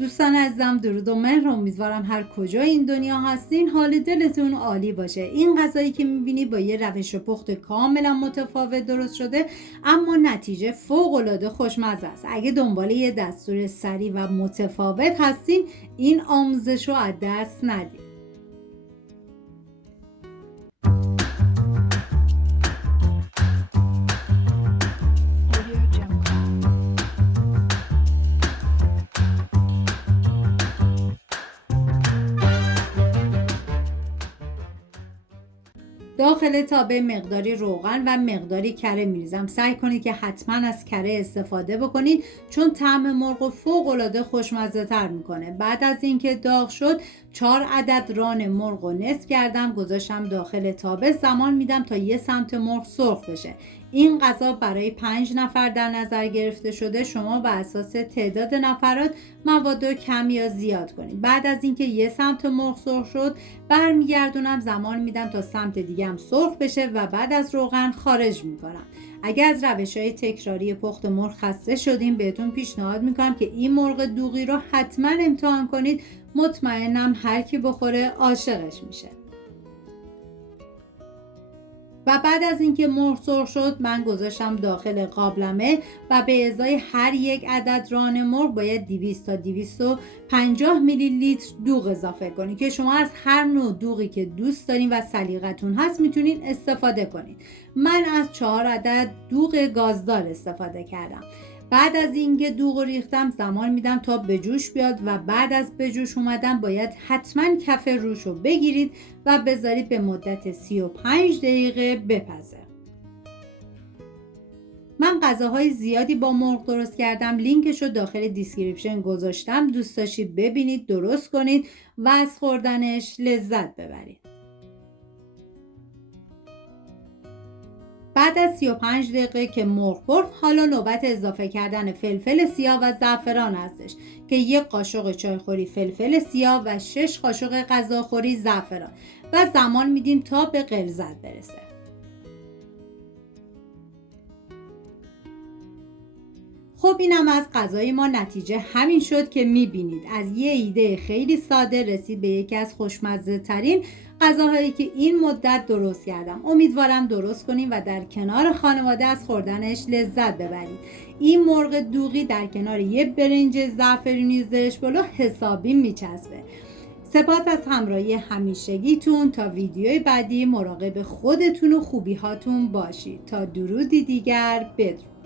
دوستان عزیزم، درود و مهر. امیدوارم هر کجا این دنیا هستین حال دلتون عالی باشه. این غذایی که میبینی با یه روش پخت کاملا متفاوت درست شده، اما نتیجه فوق العاده خوشمزه است. اگه دنبال یه دستور سریع و متفاوت هستین، این آموزش رو از دست ندید. داخل تابه مقداری روغن و مقداری کره میریزم. سعی کنید که حتما از کره استفاده بکنید چون طعم مرغ فوق العاده خوشمزه تر میکنه. بعد از اینکه داغ شد 4 عدد ران مرغ رو نصف کردم، گذاشتم داخل تابه. زمان میدم تا یه سمت مرغ سرخ بشه. این غذا برای 5 نفر در نظر گرفته شده. شما بر اساس تعداد نفرات مواد رو کم یا زیاد کنید. بعد از اینکه یه سمت مرغ سرخ شد برمیگردونم، زمان میدم تا سمت دیگه هم سرخ بشه و بعد از روغن خارج میکنم. اگر از روش‌های تکراری پخت مرغ خسته شدین، بهتون پیشنهاد میکنم که این مرغ دوغی رو حتما امتحان کنید. مطمئنم هر کی بخوره عاشقش میشه. و بعد از اینکه مرغ سرخ شد من گذاشتم داخل قابلمه و به ازای هر یک عدد ران مرغ باید 200 تا 250 میلی لیتر دوغ اضافه کنید که شما از هر نوع دوغی که دوست دارین و سلیقتون هست میتونین استفاده کنید. من از 4 عدد دوغ گازدار استفاده کردم. بعد از اینکه دوغ ریختم زمان میدم تا به جوش بیاد و بعد از به جوش اومدن باید حتما کف روش رو بگیرید و بذارید به مدت 35 دقیقه بپزه. من غذاهای زیادی با مرغ درست کردم. لینکش رو داخل دیسکریپشن گذاشتم. دوست داشتید ببینید، درست کنید و از خوردنش لذت ببرید. بعد از 35 دقیقه که مرغ پخت، حالا نوبت اضافه کردن فلفل سیاه و زعفران هستش که 1 قاشق چایخوری فلفل سیاه و 6 قاشق غذاخوری زعفران و زمان میدیم تا به غلظت برسه. خب اینم از غذای ما. نتیجه همین شد که میبینید. از یه ایده خیلی ساده رسید به یکی از خوشمزه ترین غذاهایی که این مدت درست کردم. امیدوارم درست کنید و در کنار خانواده از خوردنش لذت ببرید. این مرغ دوغی در کنار یه برنج زعفرونی زرش بالا حسابی میچسبه. سپاس از همراهی همیشگیتون. تا ویدیوی بعدی مراقب خودتون و خوبی هاتون باشید. تا درودی دیگر، بدرود.